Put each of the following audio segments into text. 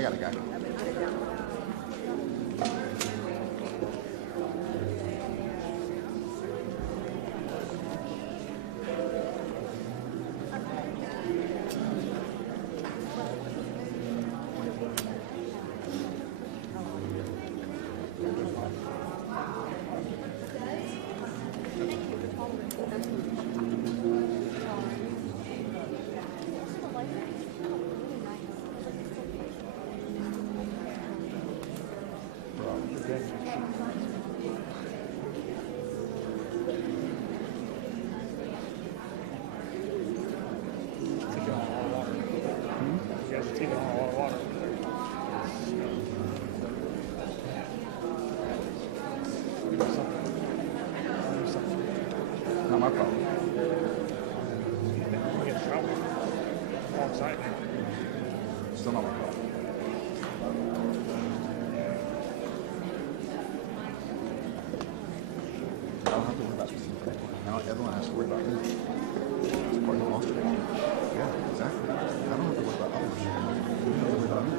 I got a guy. Not my problem. Still not my problem. I don't have to worry about me. Now everyone has to worry about me. It's part of the law. Yeah, exactly. I don't have to worry about others. You don't have to worry about me.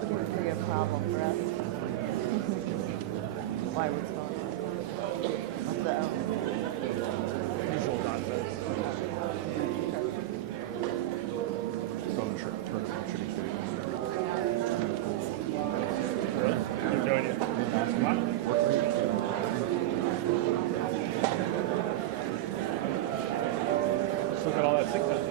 It would be a problem for us. Why was going on? So. Usual nonsense. Still in the shirt. Turn it on. Shooting studio. Really? You have no idea. What? Work rate. Just look at all that sickness.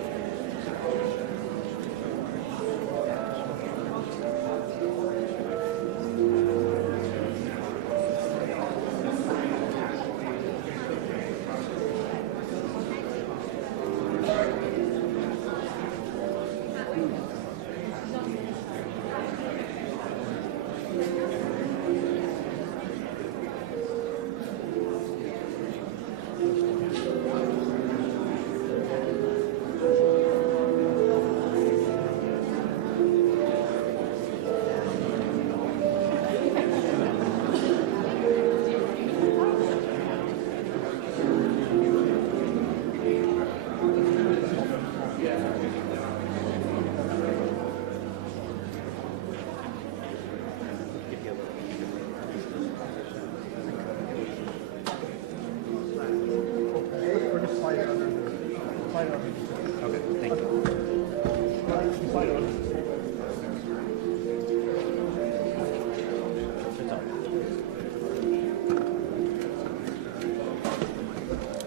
Okay, thank you.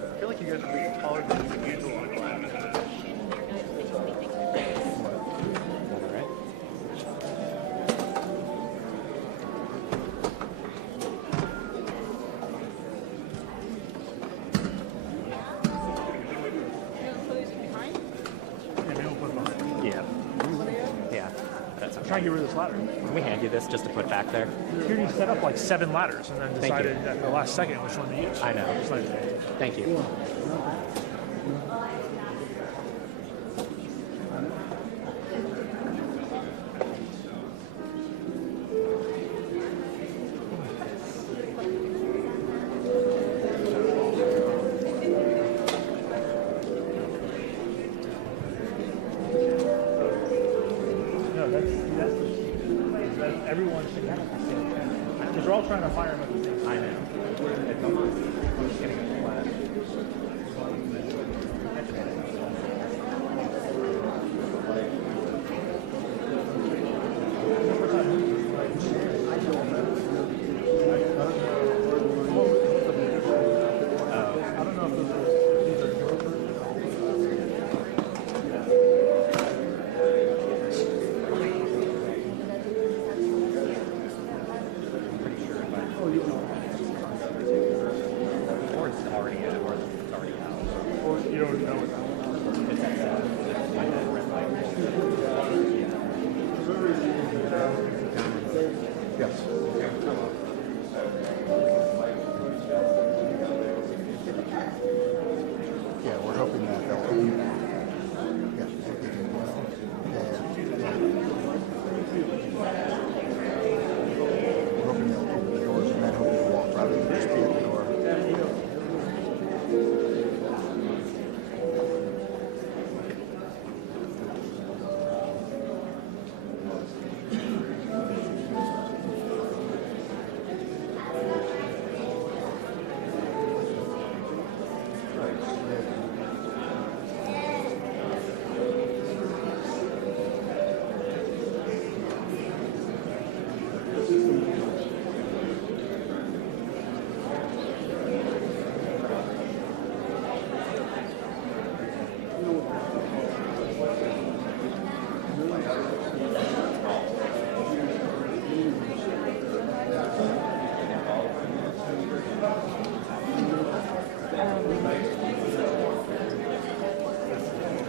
I feel like you guys are being taller than Angela on glass. Trying to get rid of this ladder. Can we hand you this just to put back there? Here you set up like 7 ladders and then decided at the last second which one to use. I know. It's like, Thank you. no, that's everyone's because we're all trying to fire them at the same time. I know. It's almost, I'm just getting a flat. I don't know if these are your Or it's already out. or you don't know what that It's at my red light. Yes. Yeah, we're hoping that they'll open. Yeah, if they do well. We're hoping they'll open the doors and then hoping to walk rather than just be at the door.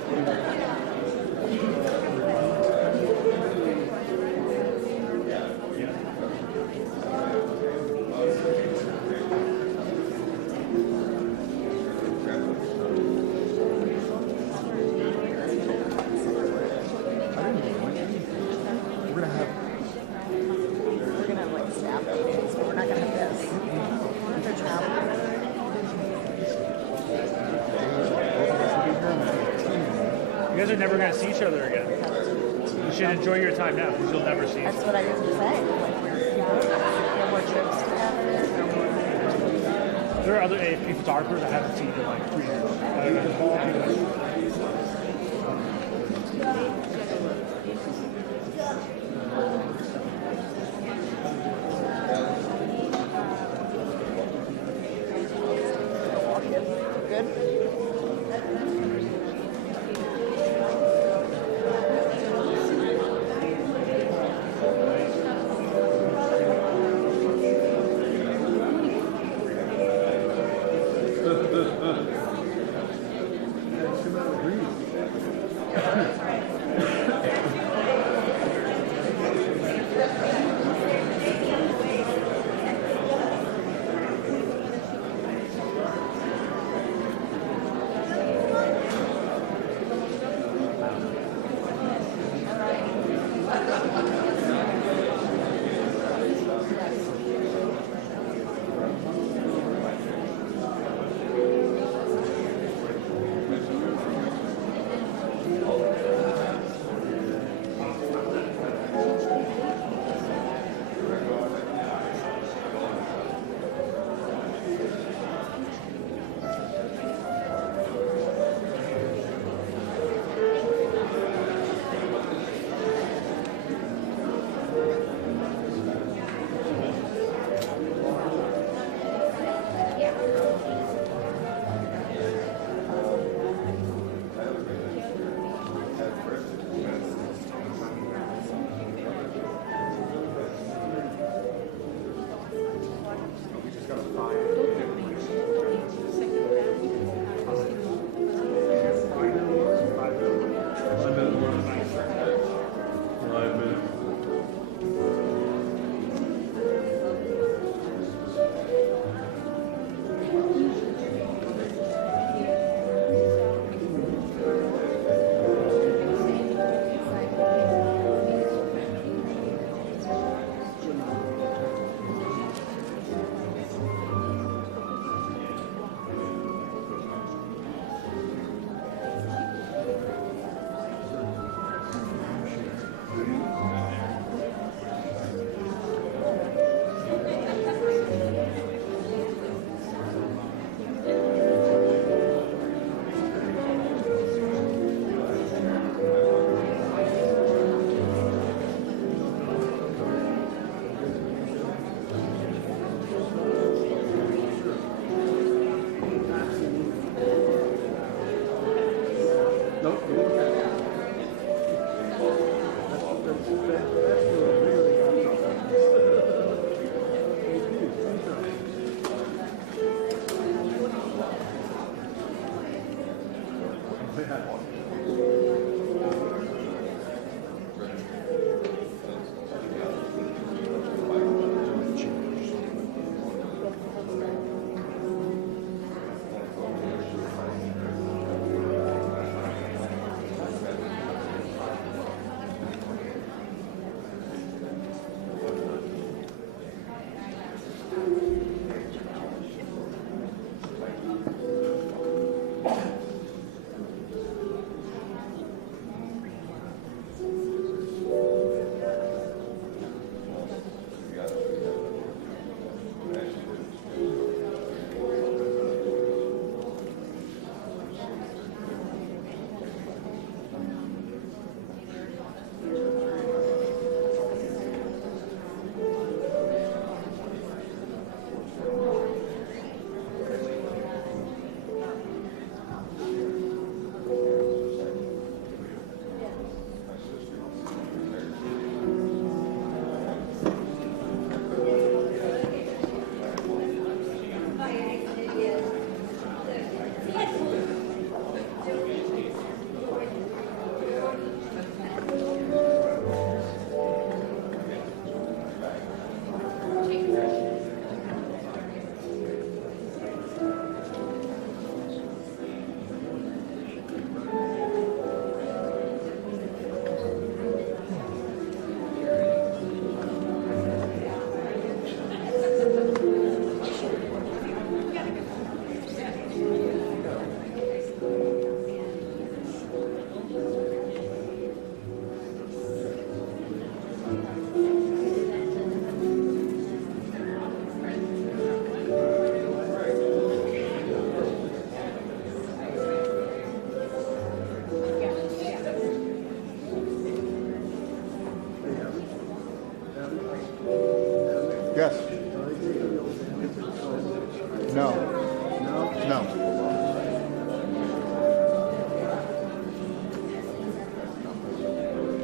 We're gonna have. We're gonna have like staff meetings, but we're not gonna have this. What if they're traveling? You guys are never going to see each other again. You should enjoy your time now because you'll never see each That's other. what I was gonna say. No more trips together. No more. There are other AFP photographers I haven't seen in like 3 years. I don't know. Good. Yes. No. No.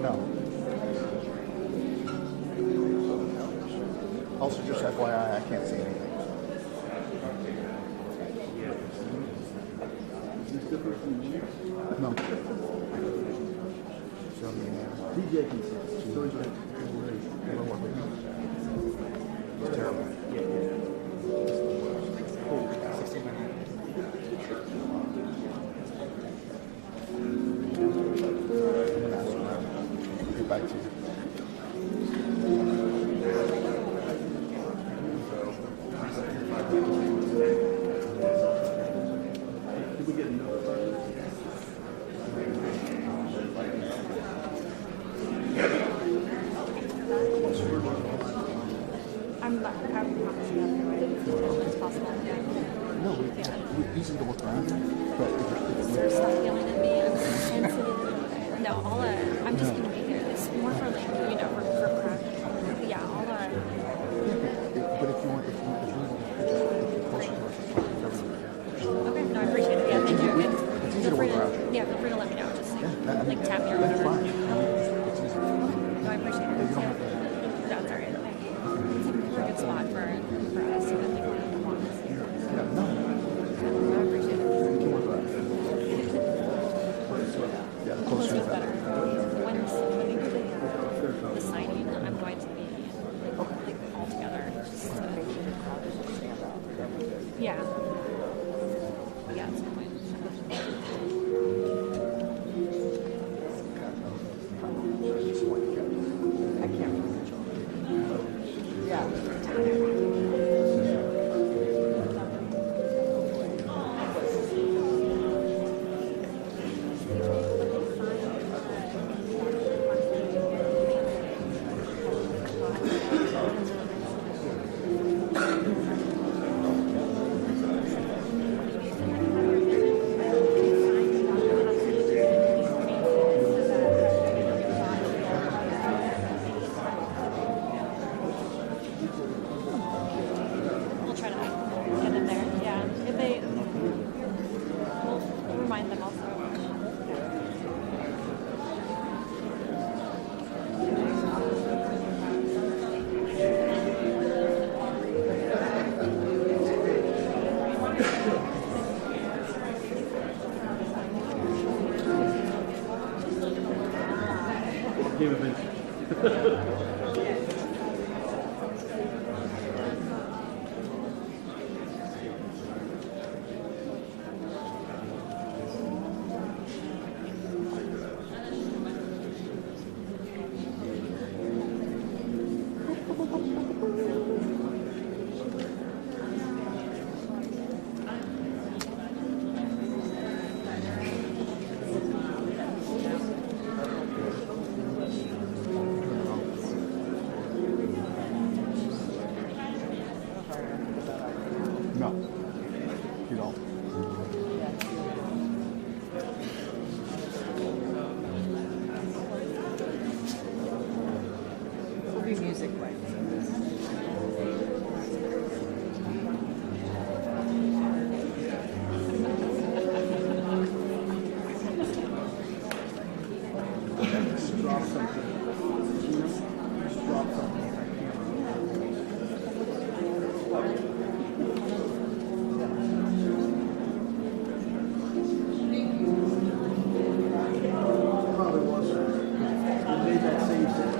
No. Also, just FYI, I can't see anything. No. DJ can see. It's terrible. Get back to you. I'm not having a conversation as possible. No, we easy to work around, but Is there stuff yelling at me? I'm sensitive. No, I'm just gonna be here. It's more for like, for craft. Yeah, but if you want, if you're closer to us, it's fine. Whatever you want. okay, no, I appreciate it. Yeah, thank you. And It's easy to work around. yeah, feel free to let me know. Just Yeah, like tap me or that's whatever. fine. It's easy. No, I appreciate it. You don't Yeah. have to. No, it's alright. It's a good spot for us. So like, Yeah, no. I appreciate it. You can work around. Yeah, the closer Closer the is better. better. When we do the signing, I'm going to be like all together. Just to, yeah. Yeah, at some point. I can't remember. Yeah. We'll try to get it there. Yeah. If they, we'll remind them also. No. You don't. It'll be music way. Probably was. They made that same set.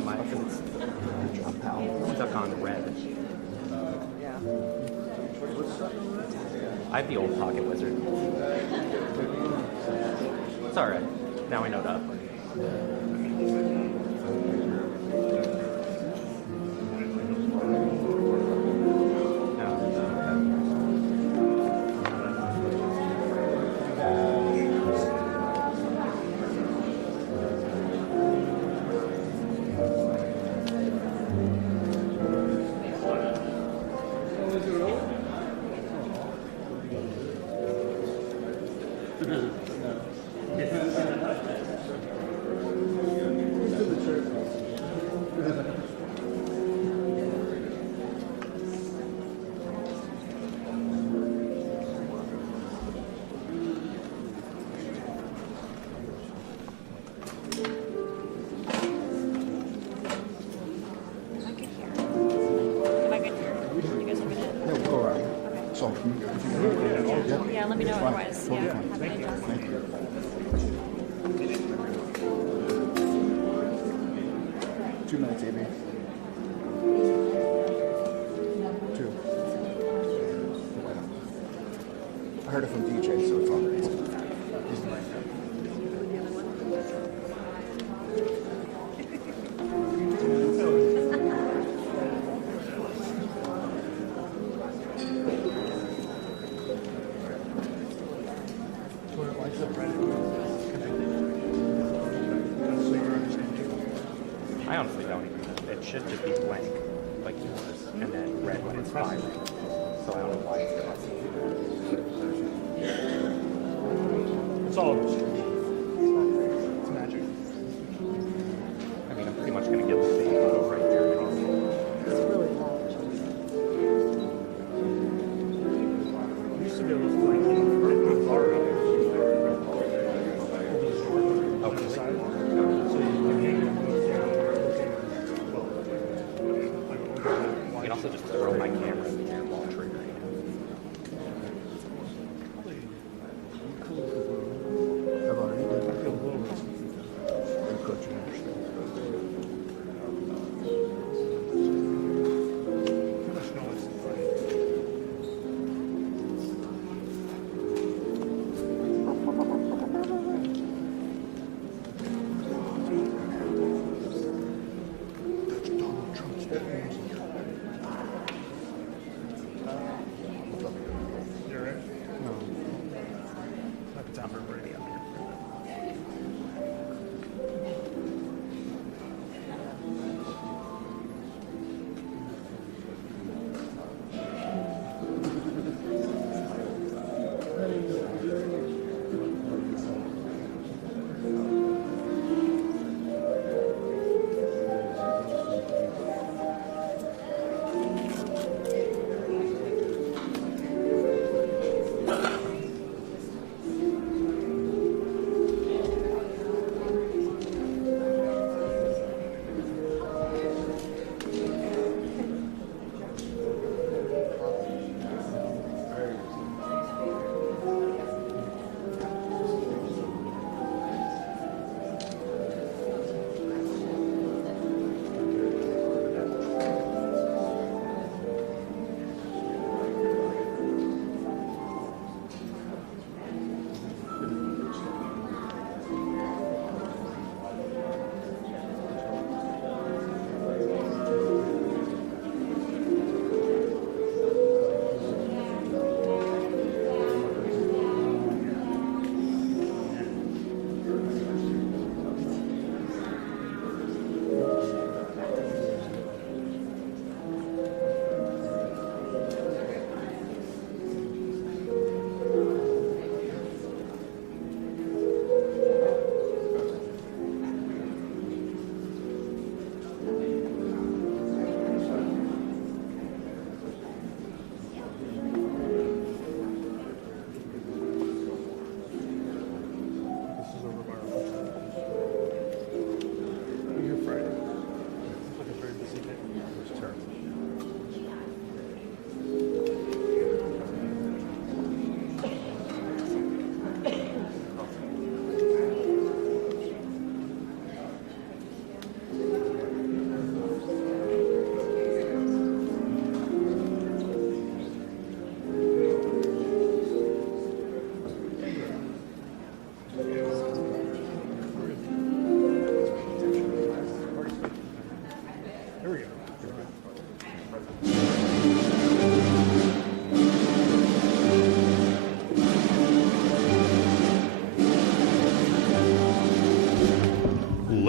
on my, because it's stuck on red. Yeah. I have the old Pocket Wizard. It's alright. Now I know to upgrade. Am I good here? Am I good here? You guys are good at? Yeah, we'll go around. So, if you Yeah, let me know Fine. otherwise. Totally Yeah, fine. have a good job. Thank you. 2 minutes, AB. 2. I heard it from DJ, so it's all right. I honestly don't even know. It should just be blank, like yours, and then red when it's firing. So I don't know why it's crossing. It's all it's magic. I mean, I'm pretty much going to get the same photo right here. It's really loud. It used to be able to like put a bar up. Oh, really? So you can hang them both down. I can also just throw my camera in the air while triggering. I've already did. I feel a little Encroaching understand. too much noise in front. Donald Trump's You're right. No. Like it's on radio.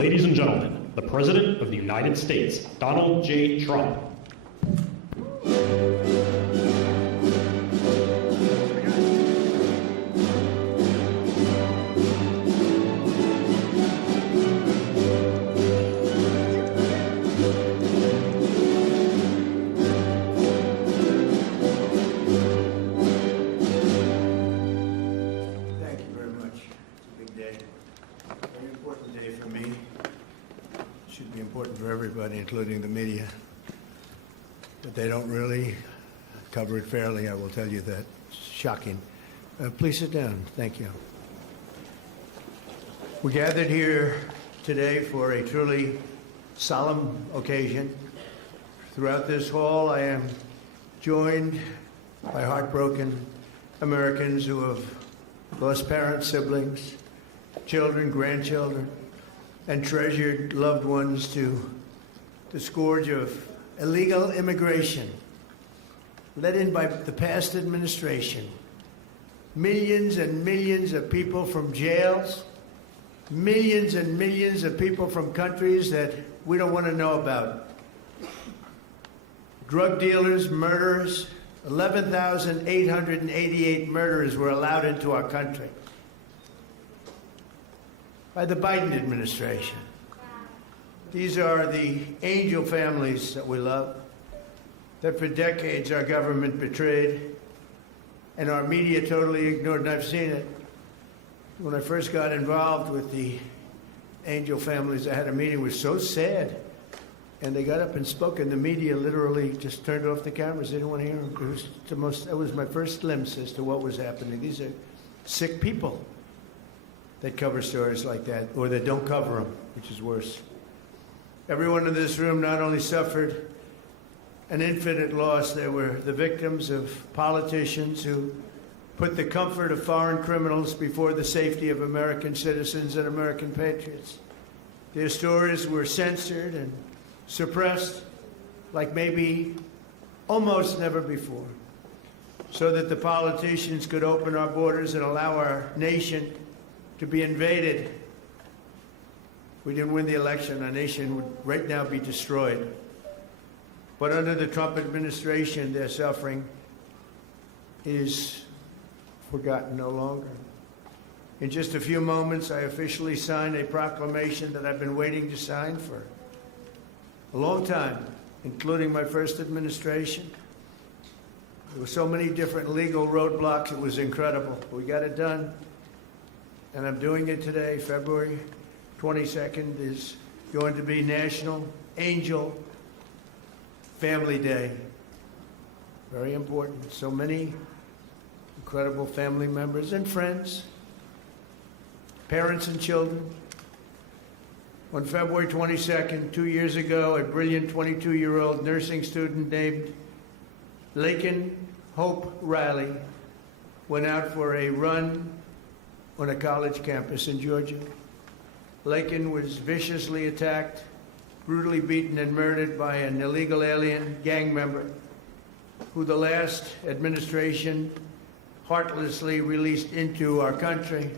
ladies and gentlemen, the President of the United States, Donald J. Trump. Thank you very much. It's a big day. Very important day for me. Should be important for everybody, including the media. But they don't really cover it fairly, I will tell you that. It's shocking. Please sit down. Thank you. We gathered here today for a truly solemn occasion. Throughout this hall, I am joined by heartbroken Americans who have lost parents, siblings, children, grandchildren, and treasured loved ones to the scourge of illegal immigration led in by the past administration. Millions and millions of people from jails, millions and millions of people from countries that we don't want to know about. Drug dealers, murderers, 11,888 murderers were allowed into our country by the Biden administration. These are the angel families that we love, that for decades our government betrayed and our media totally ignored, and I've seen it. When I first got involved with the angel families, I had a meeting. It was so sad. And they got up and spoke, and the media literally just turned off the cameras. They didn't want to hear them. That was my first glimpse as to what was happening. These are sick people that cover stories like that, or that don't cover them, which is worse. Everyone in this room not only suffered an infinite loss, they were the victims of politicians who put the comfort of foreign criminals before the safety of American citizens and American patriots. Their stories were censored and suppressed like maybe almost never before, so that the politicians could open our borders and allow our nation to be invaded. If we didn't win the election, our nation would right now be destroyed. But under the Trump administration, their suffering is forgotten no longer. In just a few moments, I officially sign a proclamation that I've been waiting to sign for a long time, including my first administration. There were so many different legal roadblocks, it was incredible. We got it done, and I'm doing it today. February 22nd is going to be National Angel Family Day. Very important. So many incredible family members and friends, parents and children. On February 22nd, 2 years ago, a brilliant 22-year-old nursing student named Laken Hope Riley went out for a run on a college campus in Georgia. Laken was viciously attacked, brutally beaten and murdered by an illegal alien gang member who the last administration heartlessly released into our country.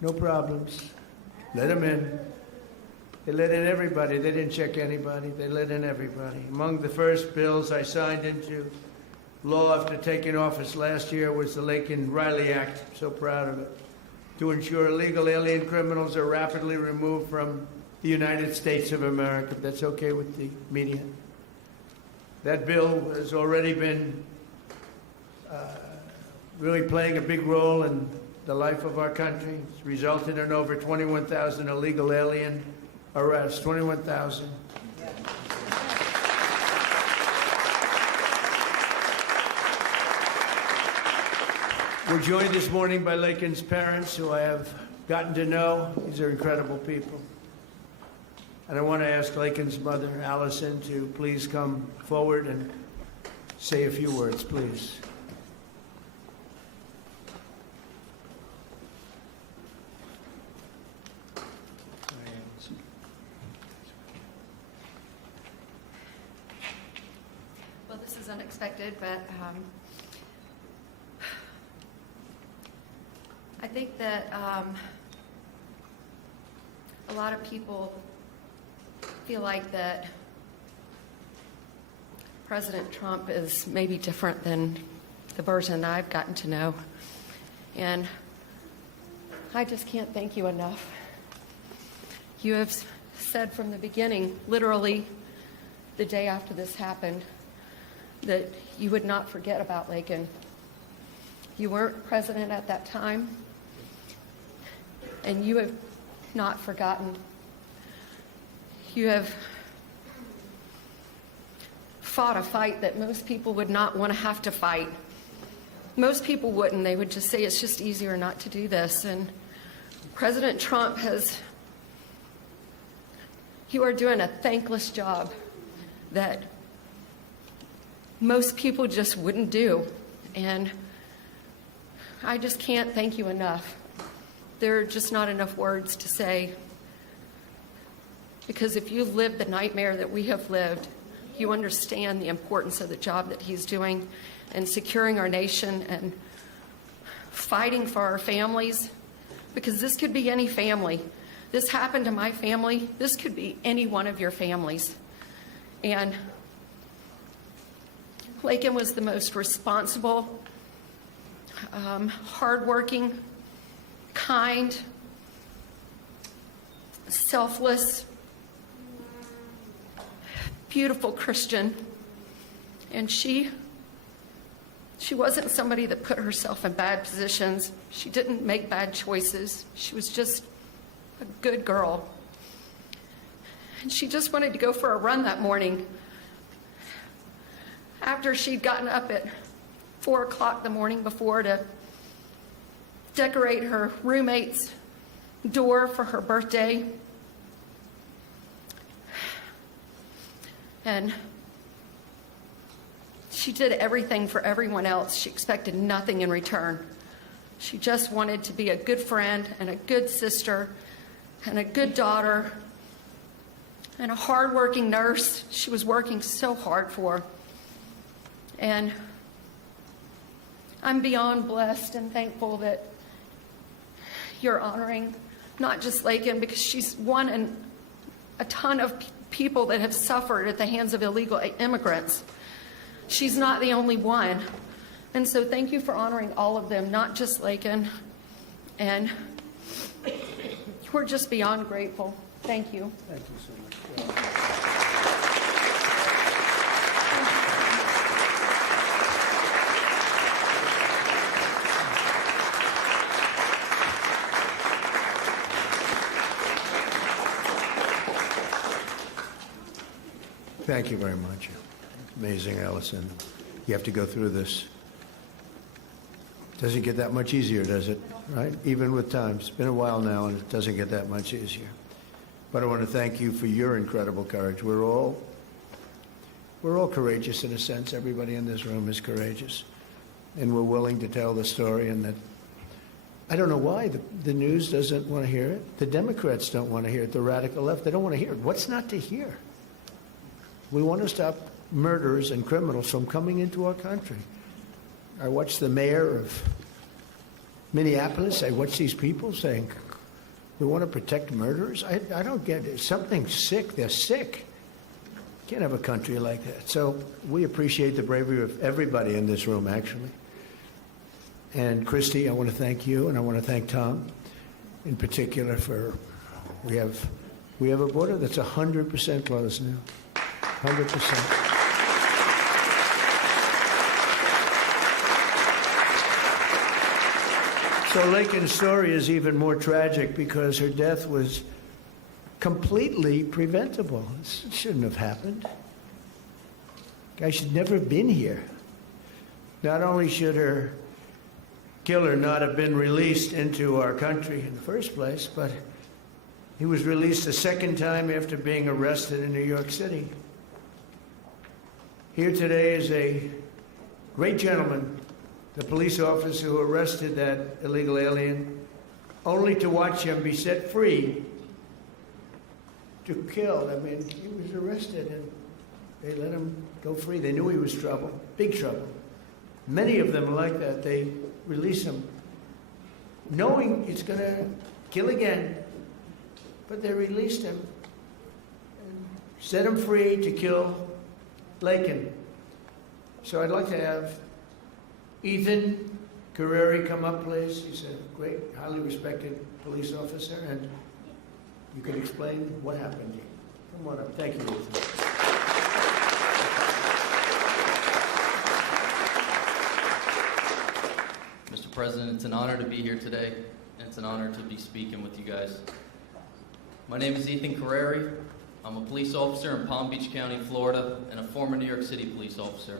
No problems. Let them in. They let in everybody. They didn't check anybody. They let in everybody. Among the first bills I signed into law after taking office last year was the Laken Riley Act. I'm so proud of it. To ensure illegal alien criminals are rapidly removed from the United States of America. That's okay with the media. That bill has already been really playing a big role in the life of our country. It's resulted in over 21,000 illegal alien arrests. 21,000. We're joined this morning by Laken's parents, who I have gotten to know. These are incredible people. And I want to ask Laken's mother, Allison, to please come forward and say a few words, please. Well, this is unexpected, but I think that a lot of people feel like that President Trump is maybe different than the version I've gotten to know. And I just can't thank you enough. You have said from the beginning, literally the day after this happened, that you would not forget about Lakin. You weren't president at that time, and you have not forgotten. You have fought a fight that most people would not want to have to fight. Most people wouldn't. They would just say it's just easier not to do this. And President Trump you are doing a thankless job that most people just wouldn't do. And I just can't thank you enough. There are just not enough words to say. Because if you lived the nightmare that we have lived, you understand the importance of the job that he's doing and securing our nation and fighting for our families. Because this could be any family. This happened to my family. This could be any one of your families. And Lakin was the most responsible, hardworking, kind, selfless, beautiful Christian. And she wasn't somebody that put herself in bad positions. She didn't make bad choices. She was just a good girl. And she just wanted to go for a run that morning after she'd gotten up at 4 o'clock the morning before to decorate her roommate's door for her birthday. And she did everything for everyone else. She expected nothing in return. She just wanted to be a good friend and a good sister and a good daughter and a hardworking nurse. She was working so hard for. And I'm beyond blessed and thankful that you're honoring not just Lakin, because she's one in a ton of people that have suffered at the hands of illegal immigrants. She's not the only one. And so thank you for honoring all of them, not just Lakin. And we're just beyond grateful. Thank you. Thank you so much. Thank you very much. Amazing, Allison. You have to go through this. Doesn't get that much easier, does it? Right? Even with time. It's been a while now, and it doesn't get that much easier. But I want to thank you for your incredible courage. We're all courageous in a sense. Everybody in this room is courageous. And we're willing to tell the story. And that I don't know why the news doesn't want to hear it. The Democrats don't want to hear it. The radical left, they don't want to hear it. What's not to hear? We want to stop murderers and criminals from coming into our country. I watched the mayor of Minneapolis. I watched these people saying, we want to protect murderers. I don't get it. Something's sick. They're sick. Can't have a country like that. So we appreciate the bravery of everybody in this room, actually. And Christy, I want to thank you, and I want to thank Tom in particular for, we have a border that's 100% closed now. 100%. So Lakin's story is even more tragic because her death was completely preventable. This shouldn't have happened. Guy should never have been here. Not only should her killer not have been released into our country in the first place, but he was released a second time after being arrested in New York City. Here today is a great gentleman, the police officer who arrested that illegal alien, only to watch him be set free to kill. I mean, he was arrested and they let him go free. They knew he was trouble, big trouble. Many of them are like that. They release him knowing he's going to kill again, but they released him and set him free to kill Lakin. So I'd like to have Ethan Carreri come up, please. He's a great, highly respected police officer, and you can explain what happened. Come on up. Thank you, Ethan. Mr. President, it's an honor to be here today, and it's an honor to be speaking with you guys. My name is Ethan Carreri. I'm a police officer in Palm Beach County, Florida, and a former New York City police officer.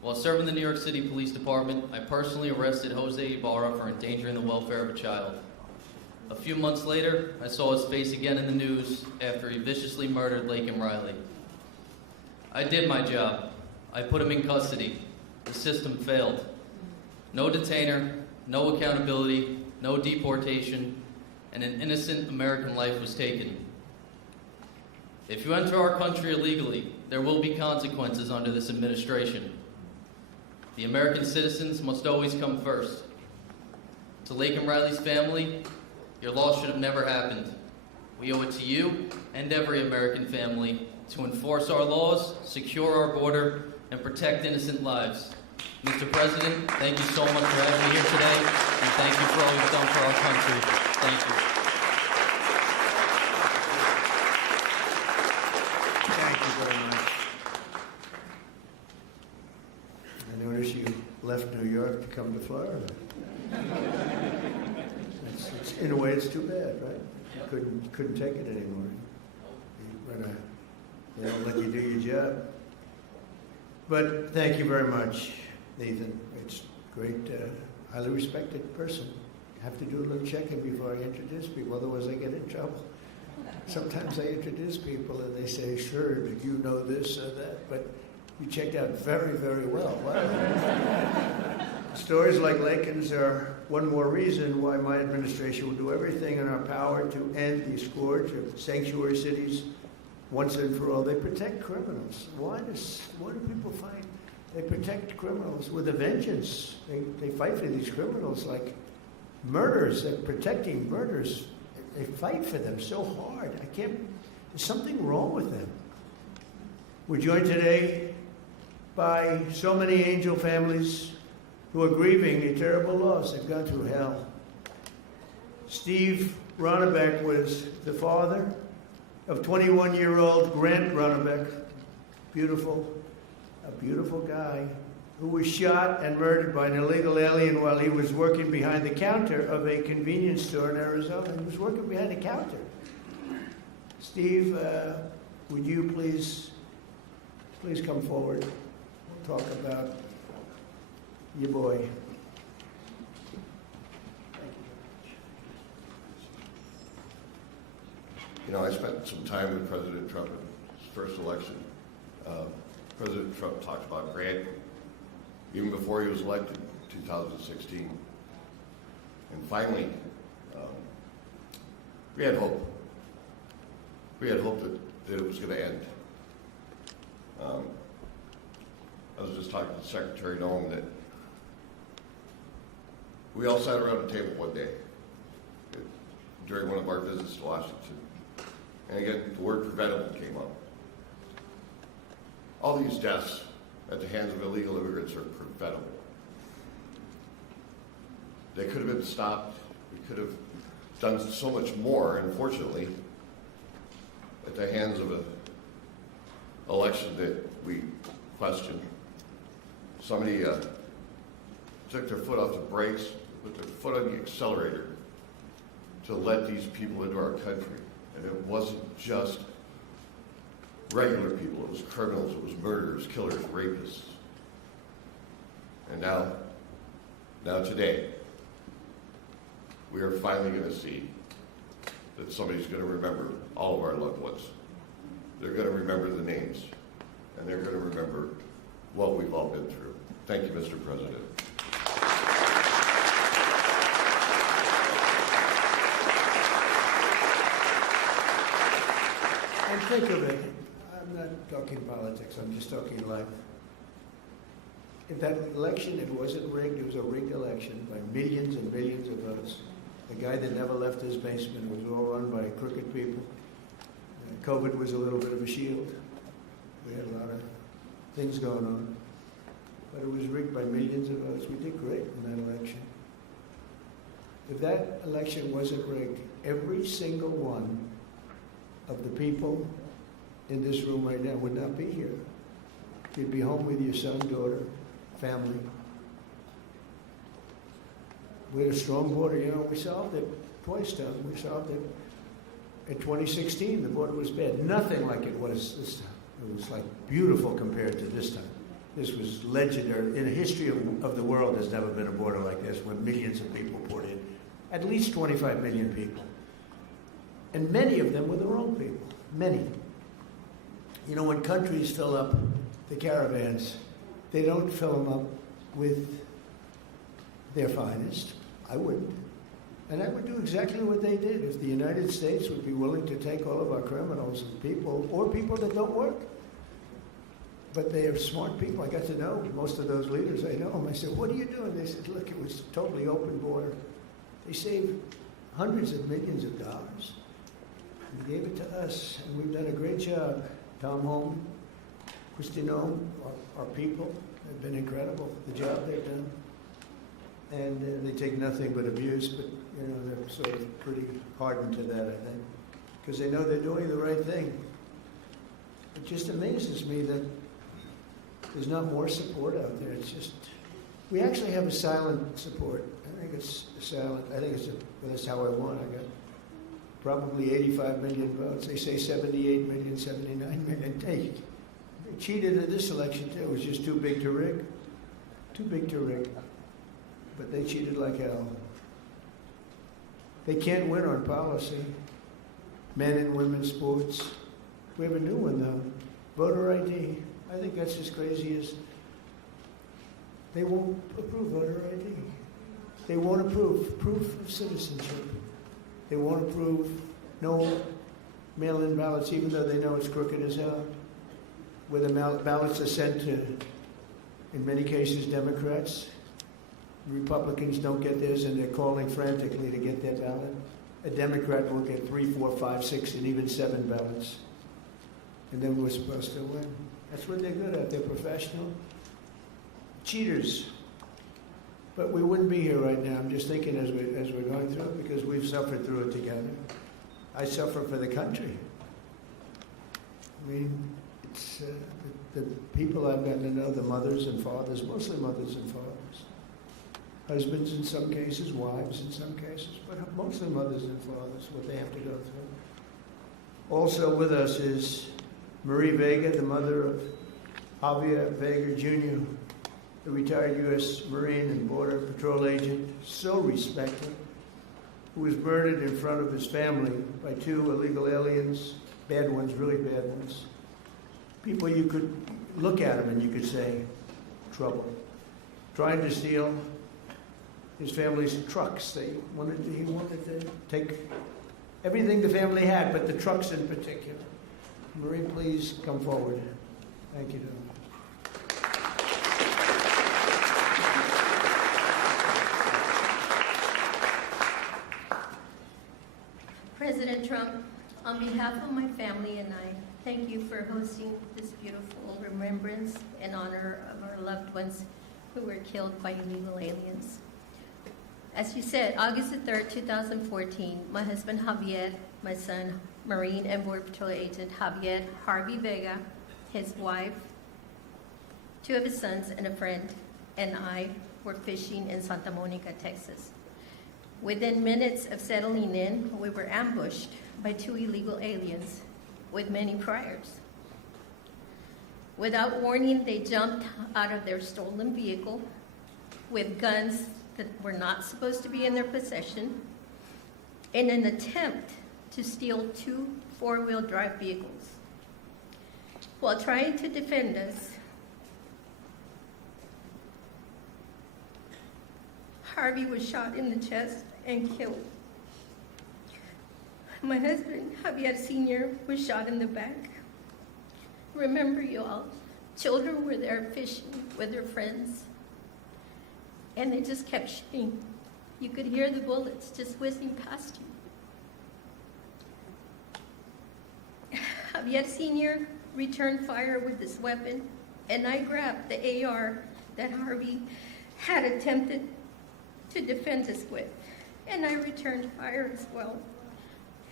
While serving the New York City Police Department, I personally arrested Jose Ibarra for endangering the welfare of a child. A few months later, I saw his face again in the news after he viciously murdered Laken Riley. I did my job. I put him in custody. The system failed. No detainer, no accountability, no deportation, and an innocent American life was taken. If you enter our country illegally, there will be consequences under this administration. The American citizens must always come first. To Laken Riley's family, your loss should have never happened. We owe it to you and every American family to enforce our laws, secure our border, and protect innocent lives. Mr. President, thank you so much for having me here today, and thank you for all you've done for our country. Thank you. Thank you very much. I notice you left New York to come to Florida. In a way, it's too bad, right? You couldn't take it anymore. They don't let you do your job. But thank you very much, Nathan. It's great, highly respected person. I have to do a little checking before I introduce people, otherwise I get in trouble. Sometimes I introduce people and they say, sure, did you know this or that? But you checked out very, very well. Wow. Stories like Laken's are one more reason why my administration will do everything in our power to end the scourge of sanctuary cities once and for all. They protect criminals. Why do people find they protect criminals with a vengeance? They fight for these criminals like murders. They're protecting murders. They fight for them so hard. There's something wrong with them. We're joined today by so many angel families who are grieving a terrible loss. They've gone through hell. Steve Ronnebeck was the father of 21-year-old Grant Ronnebeck, a beautiful guy, who was shot and murdered by an illegal alien while he was working behind the counter of a convenience store in Arizona. He was working behind the counter. Steve, would you please come forward, talk about your boy. Thank you. You know, I spent some time with President Trump in his first election. President Trump talked about Grant even before he was elected in 2016. And finally, we had hope. We had hope that it was going to end. I was just talking to Secretary Noem that we all sat around the table one day during one of our visits to Washington. And again, the word preventable came up. All these deaths at the hands of illegal immigrants are preventable. They could have been stopped. We could have done so much more, unfortunately, at the hands of an election that we question. Somebody took their foot off the brakes, put their foot on the accelerator to let these people into our country. And it wasn't just regular people, it was criminals, it was murderers, killers, rapists. And now today, we are finally going to see that somebody's going to remember all of our loved ones. They're going to remember the names, and they're going to remember what we've all been through. Thank you, Mr. President. And think of it, I'm not talking politics, I'm just talking life. If that election, it wasn't rigged, it was a rigged election by millions and millions of votes. a guy that never left his basement. It was all run by crooked people. COVID was a little bit of a shield. We had a lot of things going on. But it was rigged by millions of votes. We did great in that election. If that election wasn't rigged, every single one of the people in this room right now would not be here. You'd be home with your son, daughter, family. We had a strong border. You know, we solved it twice, Tom. We solved it. In 2016, the border was bad. Nothing like it was this time. It was like beautiful compared to this time. This was legendary. In the history of the world, there's never been a border like this when millions of people poured in. At least 25 million people. And many of them were the wrong people. Many. You know, when countries fill up the caravans, they don't fill them up with their finest. I wouldn't. And I would do exactly what they did if the United States would be willing to take all of our criminals and people, or people that don't work. But they are smart people. I got to know most of those leaders. I know them. I said, what are you doing? They said, look, it was a totally open border. They saved hundreds of millions of dollars. And they gave it to us, and we've done a great job. Tom Holm, Christine, our people have been incredible, the job they've done. And they take nothing but abuse, but you know, they're sort of pretty hardened to that, I think, because they know they're doing the right thing. It just amazes me that there's not more support out there. It's just, we actually have a silent support. I think it's silent. I think well, that's how I won. I got probably 85 million votes. They say 78 million, 79 million. Hey, they cheated in this election too. It was just too big to rig. Too big to rig. But they cheated like hell. They can't win on policy. Men and women's sports. We have a new one though. Voter ID. I think that's as crazy as they won't approve voter ID. They won't approve proof of citizenship. They won't approve no mail-in ballots, even though they know it's crooked as hell. Where the ballots are sent to, in many cases, Democrats. Republicans don't get theirs, and they're calling frantically to get their ballot. A Democrat will get 3, 4, 5, 6, and even 7 ballots. And then we're supposed to win. That's what they're good at. They're professional. Cheaters. But we wouldn't be here right now. I'm just thinking as we're going through it, because we've suffered through it together. I suffer for the country. I mean, it's the people I've gotten to know, the mothers and fathers, mostly mothers and fathers. Husbands in some cases, wives in some cases, but mostly mothers and fathers, what they have to go through. Also with us is Marie Vega, the mother of Javier Vega Jr., the retired U.S. Marine and Border Patrol agent, so respected, who was murdered in front of his family by 2 illegal aliens, bad ones, really bad ones. People you could look at them and you could say, trouble. Trying to steal his family's trucks. He wanted to take everything the family had, but the trucks in particular. Marie, please come forward. Thank you. President Trump, on behalf of my family and I, thank you for hosting this beautiful remembrance in honor of our loved ones who were killed by illegal aliens. As you said, August the 3rd, 2014, my husband Javier, my son, Marine and Border Patrol agent Javier Harvey Vega, his wife, 2 of his sons and a friend, and I were fishing in Santa Monica, Texas. Within minutes of settling in, we were ambushed by 2 illegal aliens with many priors. Without warning, they jumped out of their stolen vehicle with guns that were not supposed to be in their possession in an attempt to steal 2 4-wheel drive vehicles. While trying to defend us, Harvey was shot in the chest and killed. My husband, Javier Sr., was shot in the back. Remember, you all, children were there fishing with their friends, and they just kept shooting You could hear the bullets just whizzing past you. Have yet Senior returned fire with this weapon, and I grabbed the AR that Harvey had attempted to defend us with, and I returned fire as well.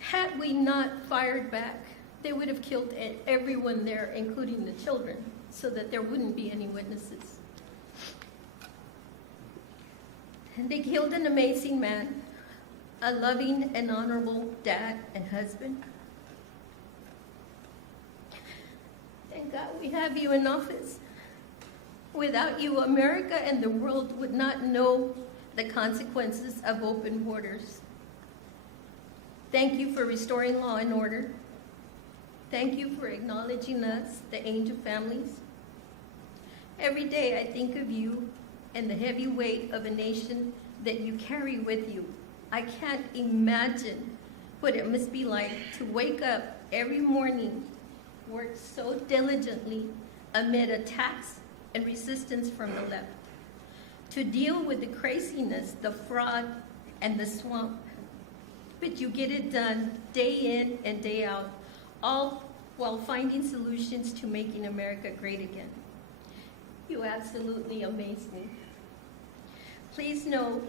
Had we not fired back, they would have killed everyone there, including the children, so that there wouldn't be any witnesses. And they killed an amazing man, a loving and honorable dad and husband. Thank God we have you in office. Without you, America and the world would not know the consequences of open borders. Thank you for restoring law and order. Thank you for acknowledging us, the angel families. Every day I think of you and the heavy weight of a nation that you carry with you. I can't imagine what it must be like to wake up every morning, work so diligently amid attacks and resistance from the left, to deal with the craziness, the fraud, and the swamp. But you get it done day in and day out, all while finding solutions to making America great again. You absolutely amaze me. Please know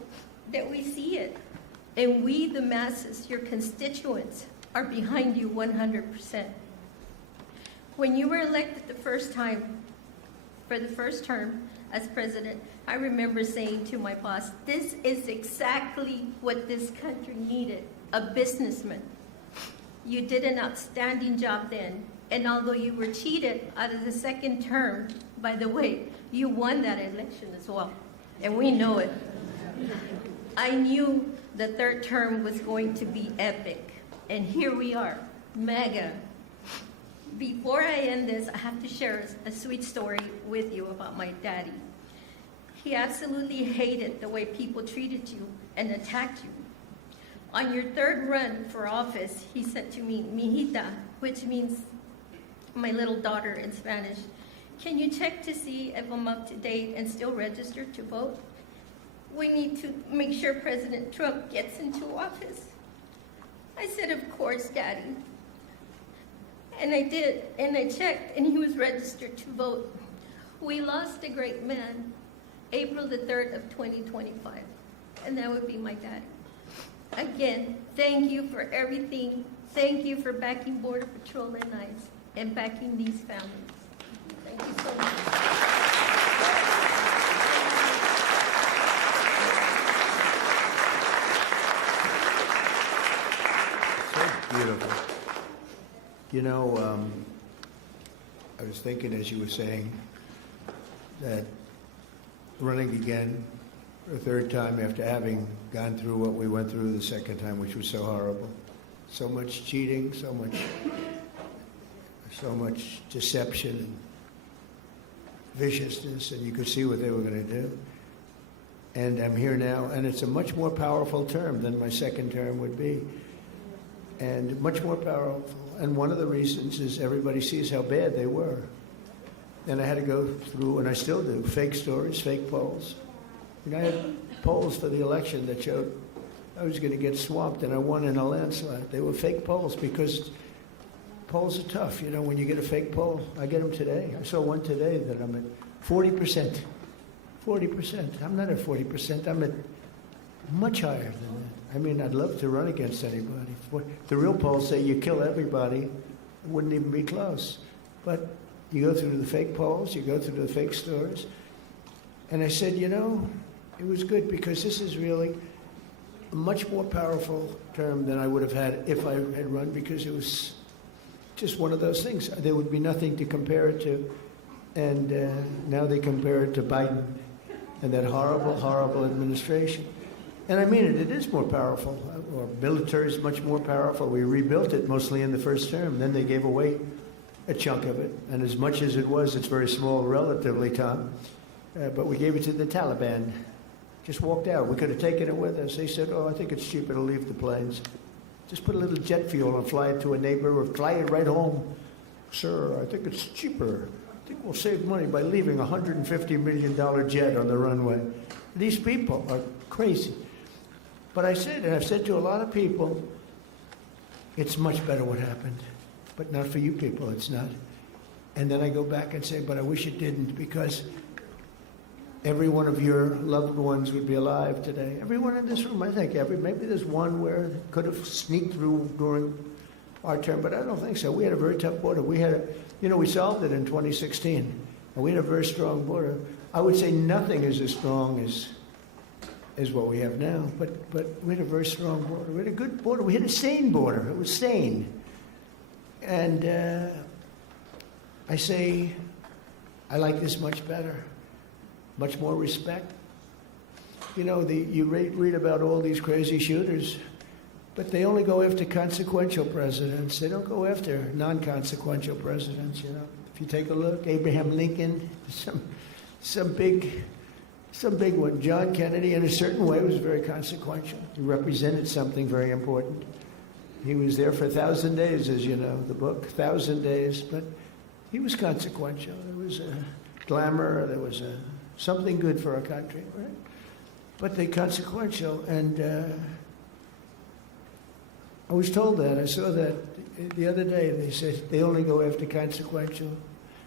that we see it, and we, the masses, your constituents, are behind you 100%. When you were elected the first time, for the first term as president, I remember saying to my boss, this is exactly what this country needed, a businessman. You did an outstanding job then, and although you were cheated out of the second term, by the way, you won that election as well, and we know it. I knew the third term was going to be epic, and here we are, mega. Before I end this, I have to share a sweet story with you about my daddy. He absolutely hated the way people treated you and attacked you. On your third run for office, he said to me, "Mijita," which means my little daughter in Spanish, "Can you check to see if I'm up to date and still registered to vote? We need to make sure President Trump gets into office." I said, "Of course, Daddy." And I did, and I checked, and he was registered to vote. We lost a great man, April the 3rd of 2025, and that would be my daddy. Again, thank you for everything. Thank you for backing Border Patrol and ICE, and backing these families. Thank you so much. So beautiful. You know, I was thinking as you were saying that running again for a third time after having gone through what we went through the second time, which was so horrible. So much cheating, so much deception and viciousness, and you could see what they were going to do. And I'm here now, and it's a much more powerful term than my second term would be. And much more powerful. And one of the reasons is everybody sees how bad they were. And I had to go through, and I still do, fake stories, fake polls. You know, I had polls for the election that showed I was going to get swamped, and I won in a landslide. They were fake polls because polls are tough. You know, when you get a fake poll, I get them today. I saw one today that I'm at 40%. 40%. I'm not at 40%. I'm at much higher than that. I mean, I'd love to run against anybody. The real polls say you kill everybody. It wouldn't even be close. But you go through the fake polls, you go through the fake stories. And I said, you know, it was good because this is really a much more powerful term than I would have had if I had run, because it was just one of those things. There would be nothing to compare it to. And now they compare it to Biden and that horrible, horrible administration. And I mean it, it is more powerful. Our military is much more powerful. We rebuilt it mostly in the first term. Then they gave away a chunk of it. And as much as it was, it's very small relatively, Tom. But we gave it to the Taliban. Just walked out. We could have taken it with us. They said, oh, I think it's cheaper to leave the planes. Just put a little jet fuel and fly it to a neighbor or fly it right home. Sir, I think it's cheaper. I think we'll save money by leaving a $150 million jet on the runway. These people are crazy. But I said, and I've said to a lot of people, it's much better what happened. But not for you people, it's not. And then I go back and say, but I wish it didn't, because every one of your loved ones would be alive today. Everyone in this room, I think. Maybe there's one where it could have sneaked through during our term, but I don't think so. We had a very tough border. We solved it in 2016, and we had a very strong border. I would say nothing is as strong as what we have now, but we had a very strong border. We had a good border. We had a sane border. It was sane. And I say, I like this much better. Much more respect. You know, you read about all these crazy shooters, but they only go after consequential presidents. They don't go after non-consequential presidents, you know. If you take a look, Abraham Lincoln, some big one. John Kennedy, in a certain way, was very consequential. He represented something very important. He was there for 1,000 days, as you know, the book, 1,000 days, but he was consequential. There was a glamour, there was something good for our country, right? But they're consequential, and I was told that. I saw that the other day. They said they only go after consequential.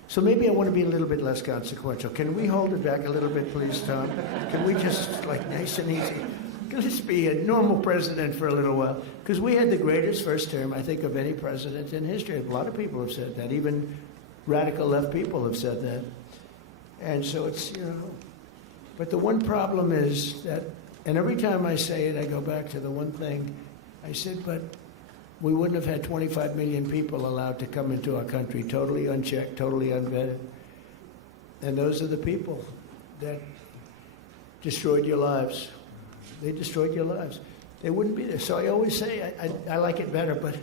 So maybe I want to be a little bit less consequential. Can we hold it back a little bit, please, Tom? Can we just, nice and easy? Let's be a normal president for a little while. Because we had the greatest first term, I think, of any president in history. A lot of people have said that. Even radical left people have said that. And so it's, you know, but the one problem is that, and every time I say it, I go back to the one thing. I said, but we wouldn't have had 25 million people allowed to come into our country, totally unchecked, totally unvetted. And those are the people that destroyed your lives. They destroyed your lives. They wouldn't be there. So I always say, I like it better, but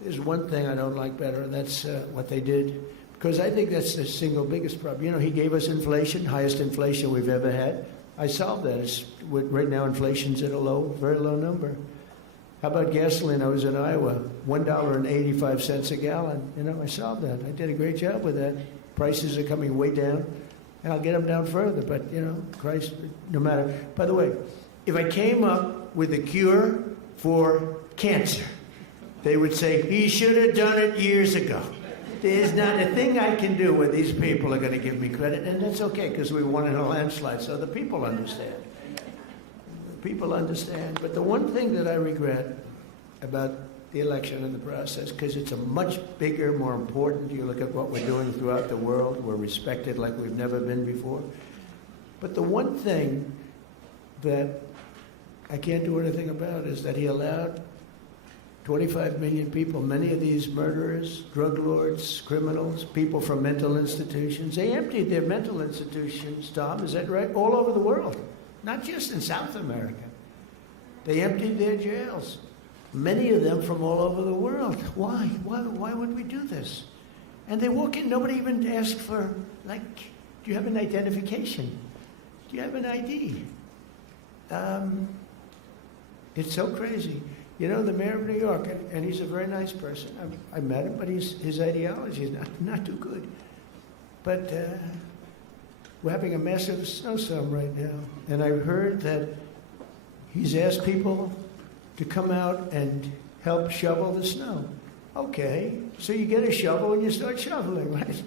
there's one thing I don't like better, and that's what they did. Because I think that's the single biggest problem. You know, he gave us inflation, highest inflation we've ever had. I solved that. Right now, inflation's at a very low number. How about gasoline? I was in Iowa, $1.85 a gallon. You know, I solved that. I did a great job with that. Prices are coming way down, and I'll get them down further. But, you know, Christ, no matter. By the way, if I came up with a cure for cancer, they would say, he should have done it years ago. There's not a thing I can do where these people are going to give me credit, and that's okay, because we won in a landslide, so the people understand. The people understand. But the one thing that I regret about the election and the process, because it's a much bigger, more important, you look at what we're doing throughout the world, we're respected like we've never been before. But the one thing that I can't do anything about is that he allowed 25 million people, many of these murderers, drug lords, criminals, people from mental institutions. They emptied their mental institutions, Tom, is that right? All over the world, not just in South America. They emptied their jails, many of them from all over the world. Why? Why would we do this? And they walk in, nobody even asks for, do you have an identification? Do you have an ID? It's so crazy. You know, the mayor of New York, and he's a very nice person. I met him, but his ideology is not too good. But we're having a massive snowstorm right now. And I heard that he's asked people to come out and help shovel the snow. Okay, so you get a shovel and you start shoveling, right?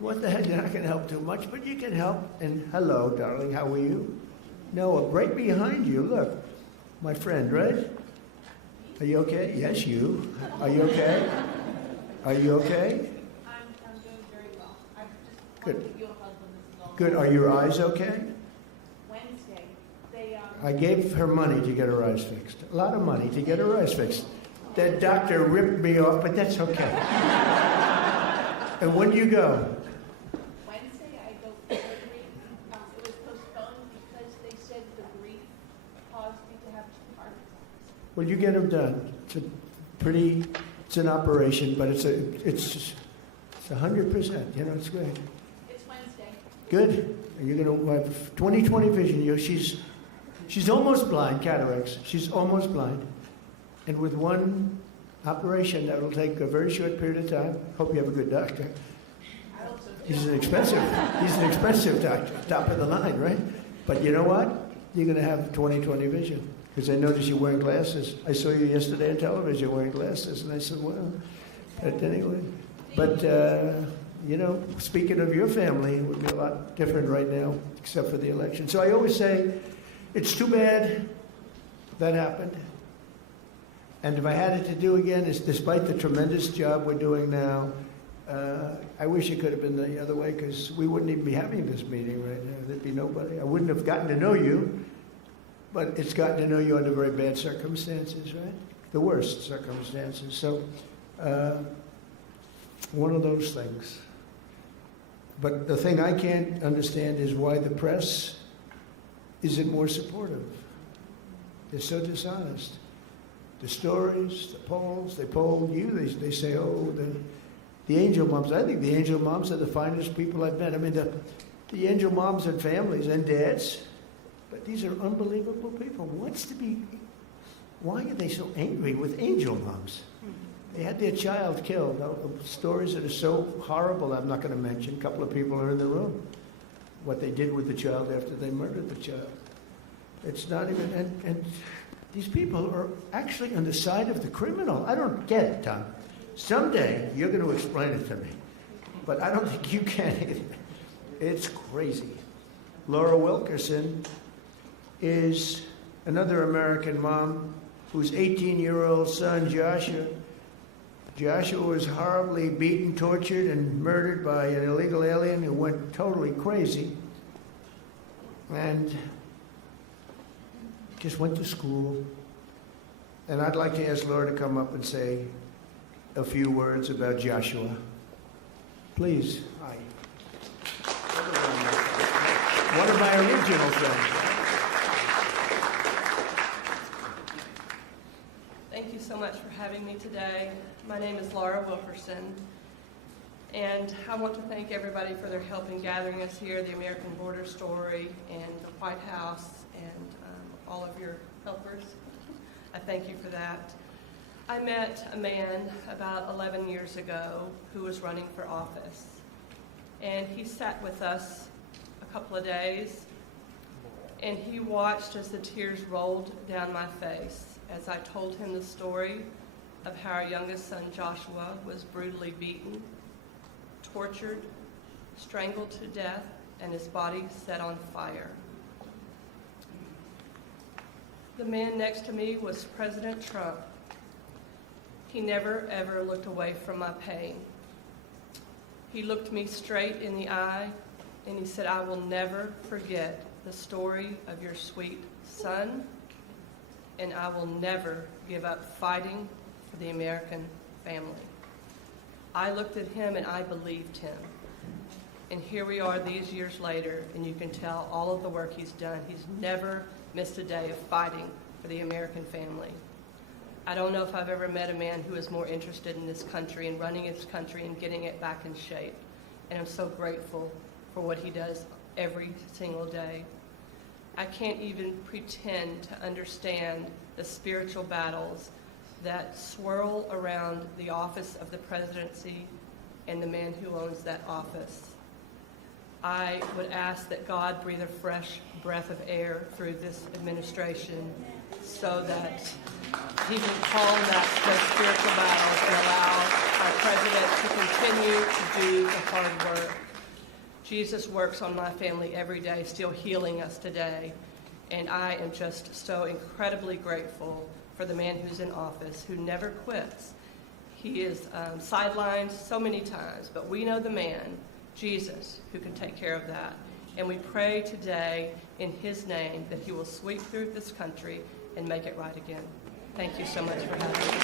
What the heck, you're not going to help too much, but you can help. And hello, darling, how are you? Noah, right behind you, look. My friend, right? Are you okay? Yes, you. Are you okay? Are you okay? I'm doing very well. I just Good. want to give you a hug when this is all Good. Are your eyes okay? Wednesday. They I gave her money to get her eyes fixed. A lot of money to get her eyes fixed. That doctor ripped me off, but that's okay. And when do you go? Wednesday I go for surgery. It was postponed because they said the grief caused me to have 2 heart attacks. Well, you get them done. It's an operation, but it's 100%. You know, it's great. It's Wednesday. Good. And you're going to have 20/20 vision. She's almost blind, cataracts. She's almost blind. And with one operation, that'll take a very short period of time. Hope you have a good doctor. He's an expensive doctor, top of the line, right? But you know what? You're going to have 20/20 vision. because I noticed you're wearing glasses. I saw you yesterday on television wearing glasses, and I said, well, but anyway. But, you know, speaking of your family, it would be a lot different right now, except for the election. So I always say, it's too bad that happened. And if I had it to do again, it's despite the tremendous job we're doing now, I wish it could have been the other way, because we wouldn't even be having this meeting right now. There'd be nobody. I wouldn't have gotten to know you, but it's gotten to know you under very bad circumstances, right? The worst circumstances. So, one of those things. But the thing I can't understand is why the press isn't more supportive. They're so dishonest. The stories, the polls, they poll you, they say, oh, the angel moms. I think the angel moms are the finest people I've met. I mean, the angel moms and families and dads, but these are unbelievable people. Why are they so angry with angel moms? They had their child killed. Stories that are so horrible, I'm not going to mention. A couple of people are in the room. What they did with the child after they murdered the child. It's not even, and these people are actually on the side of the criminal. I don't get it, Tom. Someday you're going to explain it to me. But I don't think you can. It's crazy. Laura Wilkerson is another American mom whose 18-year-old son, Joshua was horribly beaten, tortured, and murdered by an illegal alien who went totally crazy and just went to school. And I'd like to ask Laura to come up and say a few words about Joshua. Please. Hi. One of my original friends. Thank you so much for having me today. My name is Laura Wilkerson, and I want to thank everybody for their help in gathering us here, the American Border Story and the White House, and all of your helpers. I thank you for that. I met a man about 11 years ago who was running for office, and he sat with us a couple of days, and he watched as the tears rolled down my face as I told him the story of how our youngest son Joshua was brutally beaten, tortured, strangled to death, and his body set on fire. The man next to me was President Trump. He never, ever looked away from my pain. He looked me straight in the eye, and he said, I will never forget the story of your sweet son, and I will never give up fighting for the American family. I looked at him and I believed him. And here we are these years later, and you can tell all of the work he's done. He's never missed a day of fighting for the American family. I don't know if I've ever met a man who is more interested in this country and running his country and getting it back in shape. And I'm so grateful for what he does every single day. I can't even pretend to understand the spiritual battles that swirl around the office of the presidency and the man who owns that office. I would ask that God breathe a fresh breath of air through this administration so that he can calm those spiritual battles and allow our president to continue to do the hard work. Jesus works on my family every day, still healing us today. And I am just so incredibly grateful for the man who's in office, who never quits. He is sidelined so many times, but we know the man, Jesus, who can take care of that. And we pray today in his name that he will sweep through this country and make it right again. Thank you so much for having me.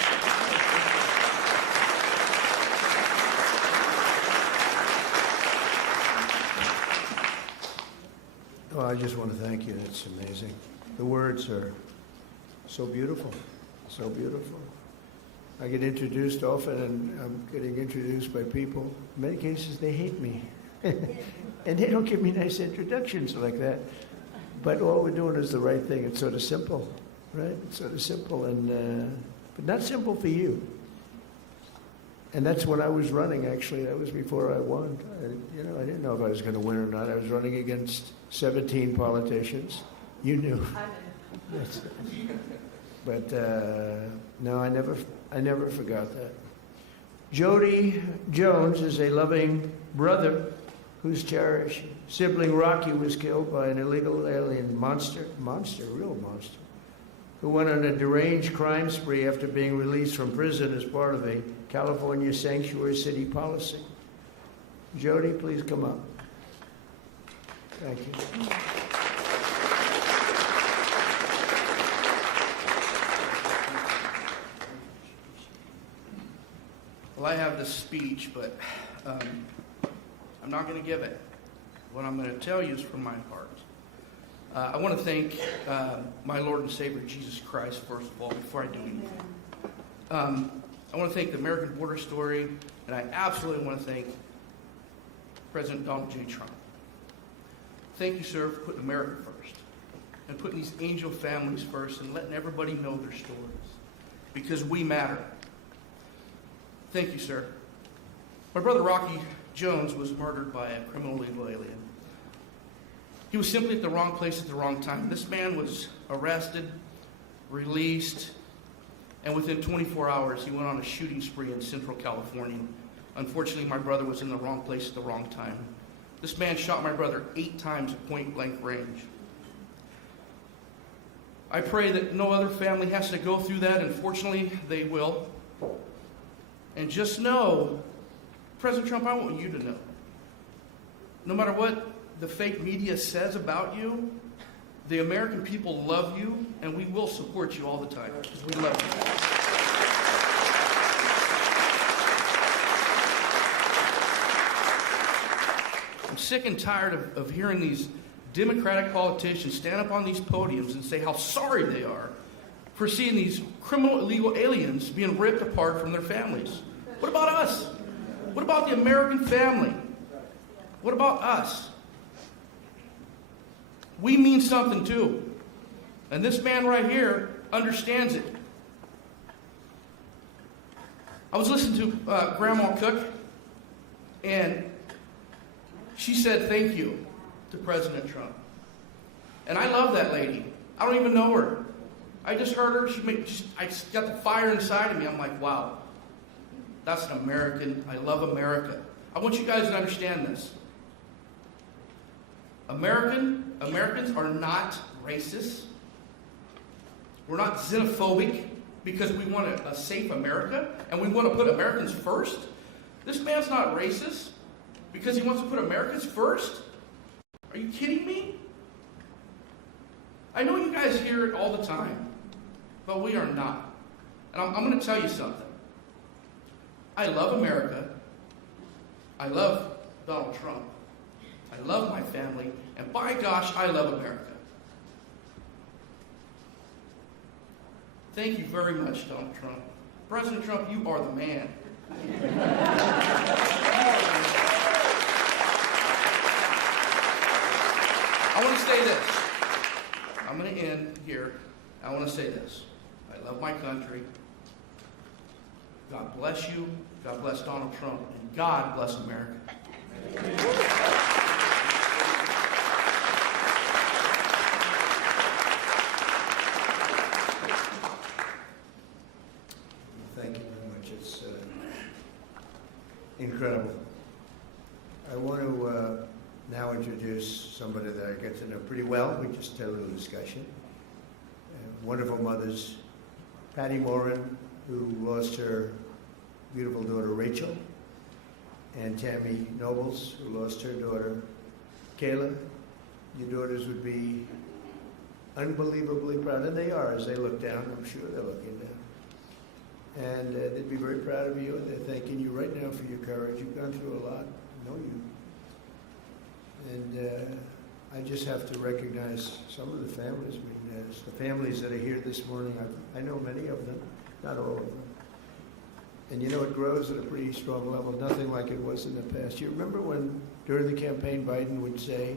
Oh, I just want to thank you. It's amazing. The words are so beautiful, so beautiful. I get introduced often, and I'm getting introduced by people. In many cases, they hate me. And they don't give me nice introductions like that. But all we're doing is the right thing. It's sort of simple, right? It's sort of simple, and but not simple for you. And that's when I was running, actually. That was before I won. I didn't know if I was going to win or not. I was running against 17 politicians. You knew. I But no, I never forgot that. Jody Jones is a loving brother whose cherished sibling Rocky was killed by an illegal alien monster, real monster, who went on a deranged crime spree after being released from prison as part of a California sanctuary city policy. Jody, please come up. Thank you. Well, I have this speech, but I'm not going to give it. What I'm going to tell you is from my heart. I want to thank my Lord and Savior, Jesus Christ, first of all, before I do anything. I want to thank the American Border Story, and I absolutely want to thank President Donald J. Trump. Thank you, sir, for putting America first, and putting these angel families first, and letting everybody know their stories, because we matter. Thank you, sir. My brother Rocky Jones was murdered by a criminal illegal alien. He was simply at the wrong place at the wrong time. This man was arrested, released, and within 24 hours, he went on a shooting spree in Central California. Unfortunately, my brother was in the wrong place at the wrong time. This man shot my brother 8 times at point-blank range. I pray that no other family has to go through that, and fortunately, they will. And just know, President Trump, I want you to know, no matter what the fake media says about you, the American people love you, and we will support you all the time. We love you. I'm sick and tired of hearing these Democratic politicians stand up on these podiums and say how sorry they are for seeing these criminal illegal aliens being ripped apart from their families. What about us? What about the American family? What about us? We mean something too. And this man right here understands it. I was listening to Grandma Cook, and she said thank you to President Trump. And I love that lady. I don't even know her. I just heard her. I just got the fire inside of me. I'm like, wow, that's an American. I love America. I want you guys to understand this. Americans are not racist. We're not xenophobic because we want a safe America and we want to put Americans first. This man's not racist because he wants to put Americans first. Are you kidding me? I know you guys hear it all the time, but we are not. And I'm going to tell you something. I love America. I love Donald Trump. I love my family. And by gosh, I love America. Thank you very much, Donald Trump. President Trump, you are the man. I want to say this. I'm going to end here. I want to say this. I love my country. God bless you. God bless Donald Trump. And God bless America. Thank you very much. It's incredible. I want to now introduce somebody that I get to know pretty well. We just had a little discussion. Wonderful mothers, Patty Morin, who lost her beautiful daughter Rachel, and Tammy Nobles, who lost her daughter Kayla. Your daughters would be unbelievably proud, and they are as they look down. I'm sure they're looking down. And they'd be very proud of you, and they're thanking you right now for your courage. You've gone through a lot. I know you. And I just have to recognize some of the families. I mean, the families that are here this morning, I know many of them, not all of them. And you know, it grows at a pretty strong level, nothing like it was in the past. You remember when, during the campaign, Biden would say,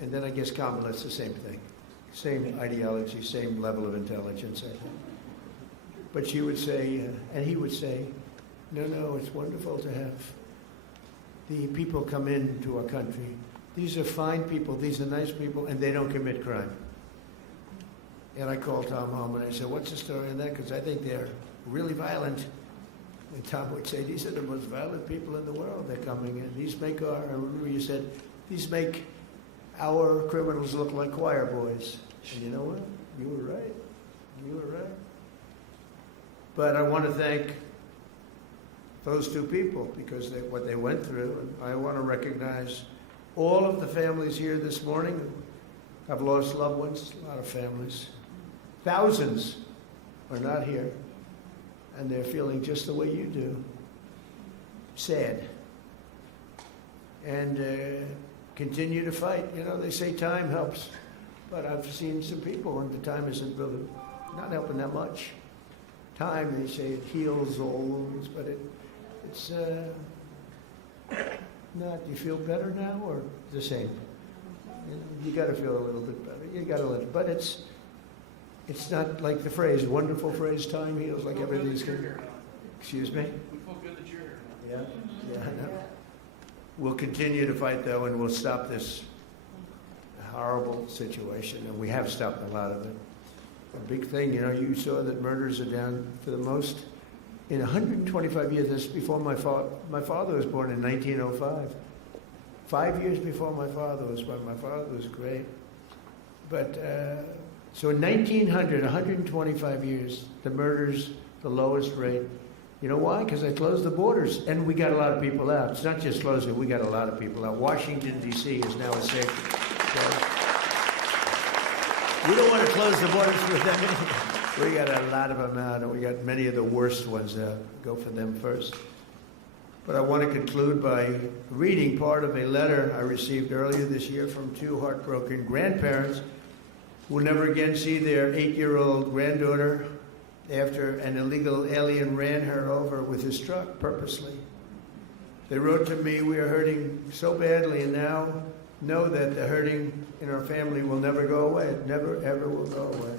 and then I guess Kamala, it's the same thing. Same ideology, same level of intelligence, I think. But she would say, and he would say, no, it's wonderful to have the people come into our country. These are fine people, these are nice people, and they don't commit crime. And I called Tom home and I said, what's the story on that? Because I think they're really violent. And Tom would say, these are the most violent people in the world. They're coming in. These make our, I remember you said, these make our criminals look like choir boys. And you know what? You were right. You were right. But I want to thank those two people because what they went through. And I want to recognize all of the families here this morning who have lost loved ones, a lot of families. Thousands are not here, and they're feeling just the way you do. Sad. And continue to fight. You know, they say time helps, but I've seen some people and the time isn't really not helping that much. Time, they say, it heals all wounds, but it's not. You feel better now or the same? You got to feel a little bit better. You got to let it, but it's not like the phrase, wonderful phrase, time heals, like everything's good. Excuse me? We feel good that you're here. Yeah, I know. We'll continue to fight, though, and we'll stop this horrible situation, and we have stopped a lot of it. A big thing, you know, you saw that murders are down for the most in 125 years. That's before my father was born in 1905. 5 years before my father was born. My father was great. But, so in 1900, 125 years, the murders, the lowest rate. You know why? Because I closed the borders, and we got a lot of people out. It's not just closing, we got a lot of people out. Washington, D.C. is now a safe. So we don't want to close the borders for them. We got a lot of them out, and we got many of the worst ones out. Go for them first. But I want to conclude by reading part of a letter I received earlier this year from two heartbroken grandparents who will never again see their 8-year-old granddaughter after an illegal alien ran her over with his truck purposely. They wrote to me, we are hurting so badly and now know that the hurting in our family will never go away. It never, ever will go away.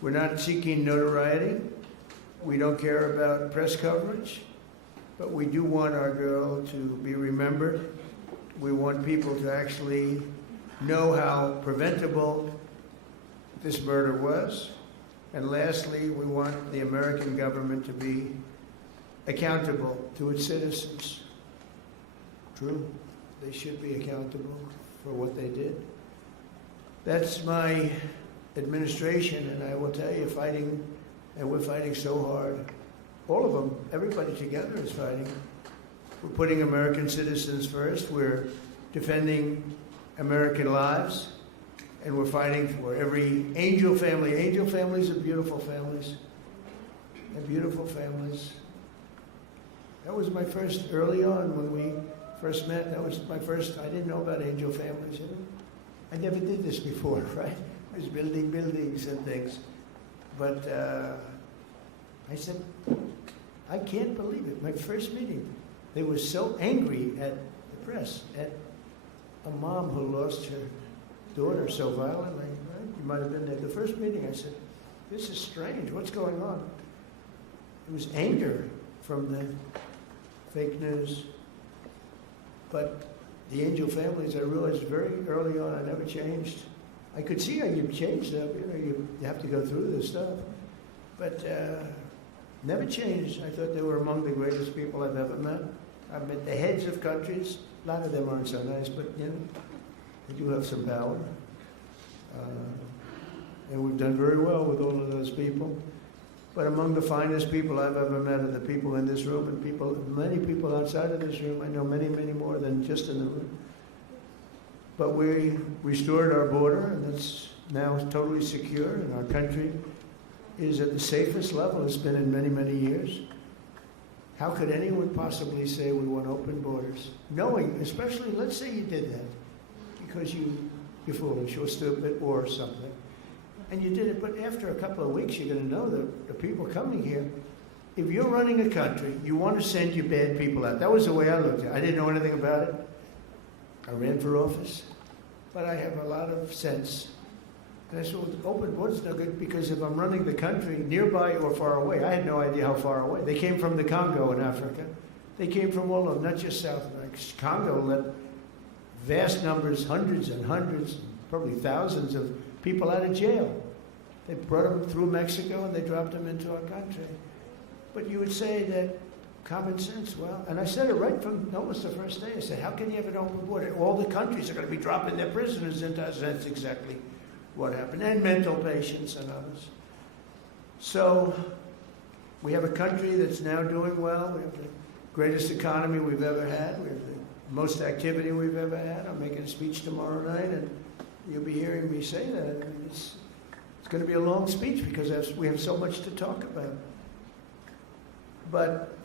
We're not seeking notoriety. We don't care about press coverage. But we do want our girl to be remembered. We want people to actually know how preventable this murder was. And lastly, we want the American government to be accountable to its citizens. True, they should be accountable for what they did. That's my administration, and I will tell you, fighting, and we're fighting so hard. All of them, everybody together is fighting. We're putting American citizens first. We're defending American lives. And we're fighting for every angel family. Angel families are beautiful families. They're beautiful families. That was my first, early on when we first met, that was my first, I didn't know about angel families. You know? I never did this before, right? I was building buildings and things. But I said, I can't believe it. My first meeting, they were so angry at the press, at a mom who lost her daughter so violently. Right? You might have been there. The first meeting, I said, this is strange. What's going on? It was anger from the fake news. But the angel families, I realized very early on, I never changed. I could see how you changed them. You know, you have to go through this stuff. But never changed. I thought they were among the greatest people I've ever met. I've met the heads of countries. A lot of them aren't so nice, but you know, they do have some power. And we've done very well with all of those people. But among the finest people I've ever met are the people in this room and people, many people outside of this room. I know many, many more than just in the room. But we restored our border, and it's now totally secure, and our country is at the safest level it's been in many, many years. How could anyone possibly say we want open borders? Knowing, especially, let's say you did that because you're foolish or stupid or something. And you did it, but after a couple of weeks, you're going to know that the people coming here, if you're running a country, you want to send your bad people out. That was the way I looked at it. I didn't know anything about it. I ran for office, but I have a lot of sense. And I said, well, open borders no good because if I'm running the country nearby or far away, I had no idea how far away. They came from the Congo in Africa. They came from all over, not just South America. Congo let vast numbers, hundreds and hundreds, probably thousands of people out of jail. They brought them through Mexico and they dropped them into our country. But you would say that common sense, well, and I said it right from almost the first day. I said, how can you have an open border? All the countries are going to be dropping their prisoners into us. That's exactly what happened. And mental patients and others. So we have a country that's now doing well. We have the greatest economy we've ever had. We have the most activity we've ever had. I'm making a speech tomorrow night, and you'll be hearing me say that. I mean, it's going to be a long speech because we have so much to talk about. But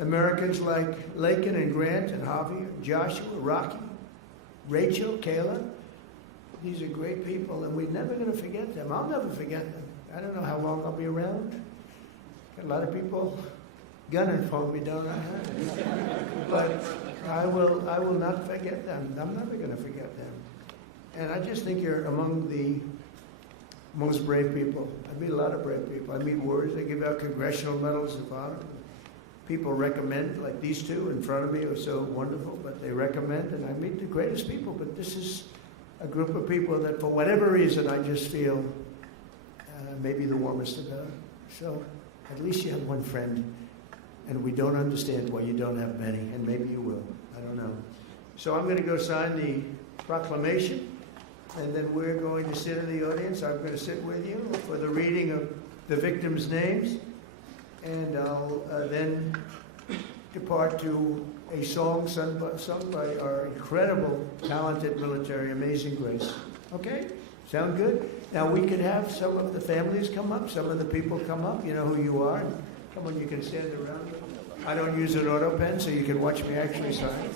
Americans like Lakin and Grant and Javier, Joshua, Rocky, Rachel, Kayla, these are great people, and we're never going to forget them. I'll never forget them. I don't know how long I'll be around. Got a lot of people gunning for me, don't I? But I will not forget them. I'm never going to forget them. And I just think you're among the most brave people. I meet a lot of brave people. I meet warriors. They give out congressional medals of honor. People recommend, like these two in front of me are so wonderful, but they recommend, and I meet the greatest people. But this is a group of people that, for whatever reason, I just feel maybe the warmest about. So at least you have one friend, and we don't understand why you don't have many, and maybe you will. I don't know. So I'm going to go sign the proclamation, and then we're going to sit in the audience. I'm going to sit with you for the reading of the victims' names, and I'll then depart to a song sung by our incredible, talented military, Amazing Grace. Okay? Sound good? Now we could have some of the families come up, some of the people come up. You know who you are. Come on, you can stand around. I don't use an auto pen, so you can watch me actually sign.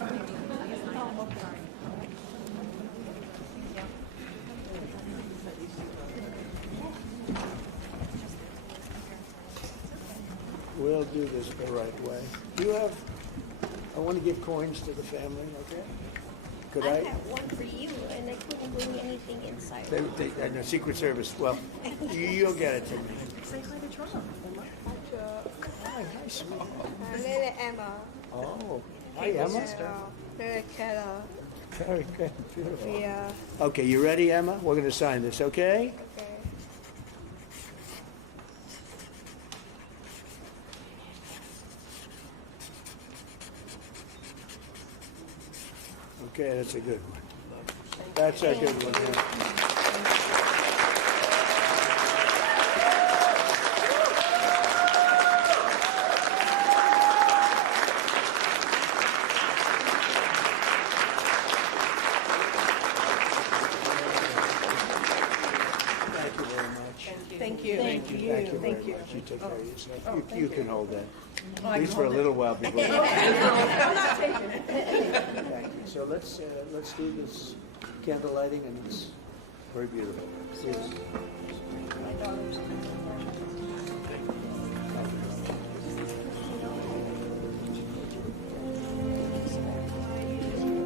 We'll do this the right way. Do you have, I want to give coins to the family, okay? Could I? have one for you, and I couldn't bring anything inside. No, Secret Service. Well, you'll get it to me. Say hi to Trump. Hi, nice. My name is Emma. Oh, hi, Emma. Very Carol. Very good, beautiful. Yeah. Okay, you ready, Emma? We're going to sign this, okay? Okay. Okay, that's a good one. That's a good one. Yeah. Thank you. Thank you very much. You take care of yourself. You can hold that. Oh, At least for a little while before. I'm not taking it. Thank you. So let's do this candle lighting, and it's very beautiful. Please. My daughter's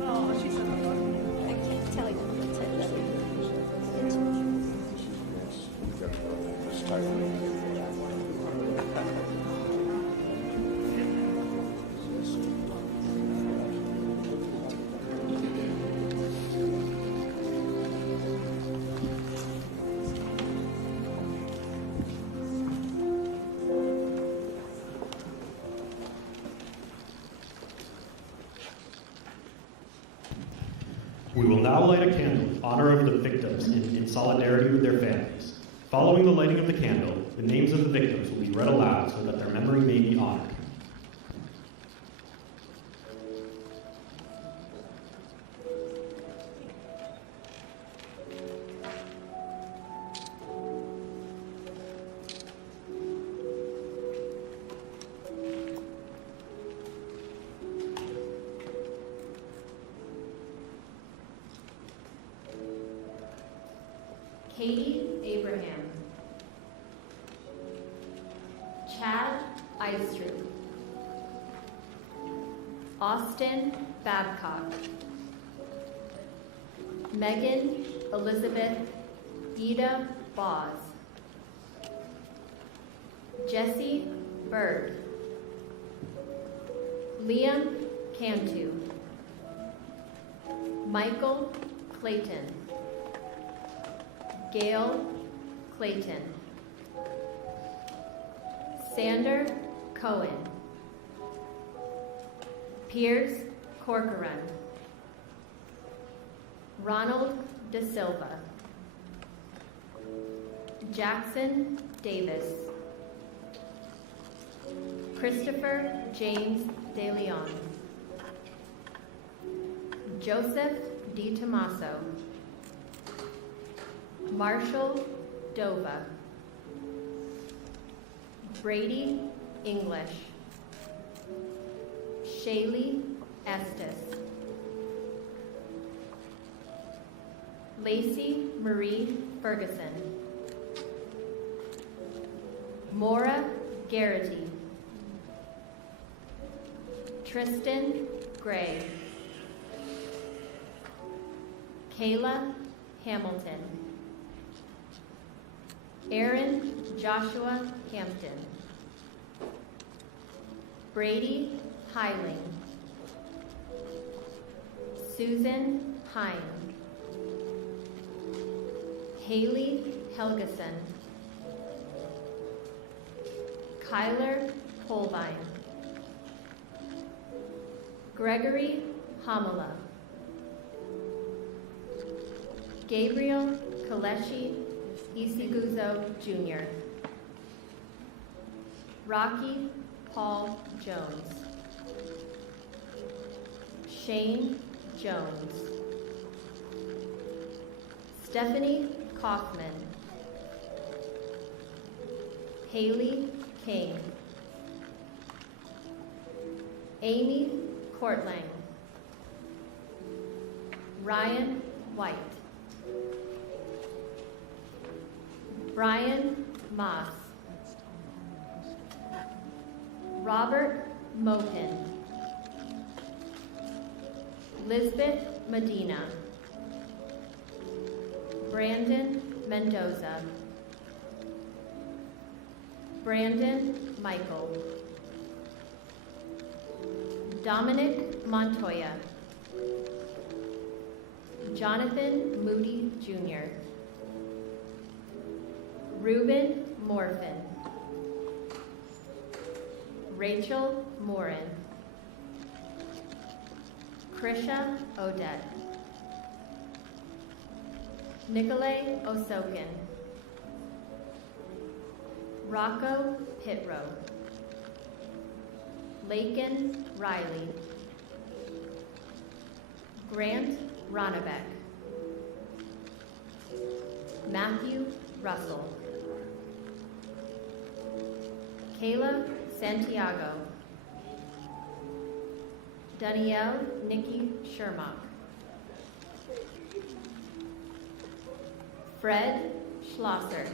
oh, she's in the I can't tell you. We will now light a candle in honor of the victims in solidarity with their families. Following the lighting of the candle, the names of the victims will be read aloud so that their memory may be honored. Katie Abraham, Chad Istru, Austin Babcock, Megan Elizabeth Ida Boz, Jesse Bird, Liam Cantu, Michael Clayton, Gail Clayton. Sander Cohen. Piers Corcoran. Ronald De Silva. Jackson Davis. Christopher James De Leon. Joseph Di Tommaso. Marshall Dova. Brady English. Shaylee Estes. Lacey Marie Ferguson. Maura Garrity. Tristan Gray. Kayla Hamilton. Aaron Joshua Hampton. Brady Hiling. Susan Hine. Haley Helgeson. Kyler Holbein. Gregory Hamala. Gabriel Kaleshi Isiguzo Jr. Rocky Paul Jones. Shane Jones. Stephanie Kaufman. Haley King. Amy Courtlang. Ryan White. Brian Moss. Robert Moken. Lisbeth Medina. Brandon Mendoza. Brandon Michael. Dominic Montoya. Jonathan Moody Jr. Ruben Morfin. Rachel Morin. Krisha Odette. Nicolay Osokin. Rocco Pitro. Lakin Riley. Grant Ronnebeck. Matthew Russell. Kayla Santiago. Danielle Nikki Shermock. Fred Schlosser.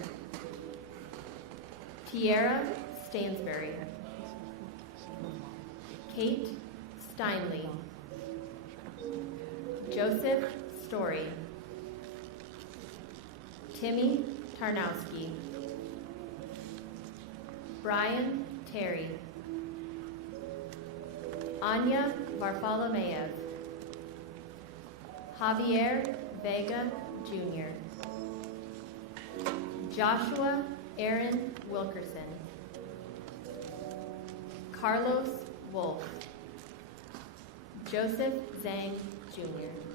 Tiara Stansberry. Kate Steinley. Joseph Story. Timmy Tarnowski. Brian Terry. Anya Varfolomeev. Javier Vega Jr. Joshua Aaron Wilkerson. Carlos Wolf. Joseph Zhang Jr.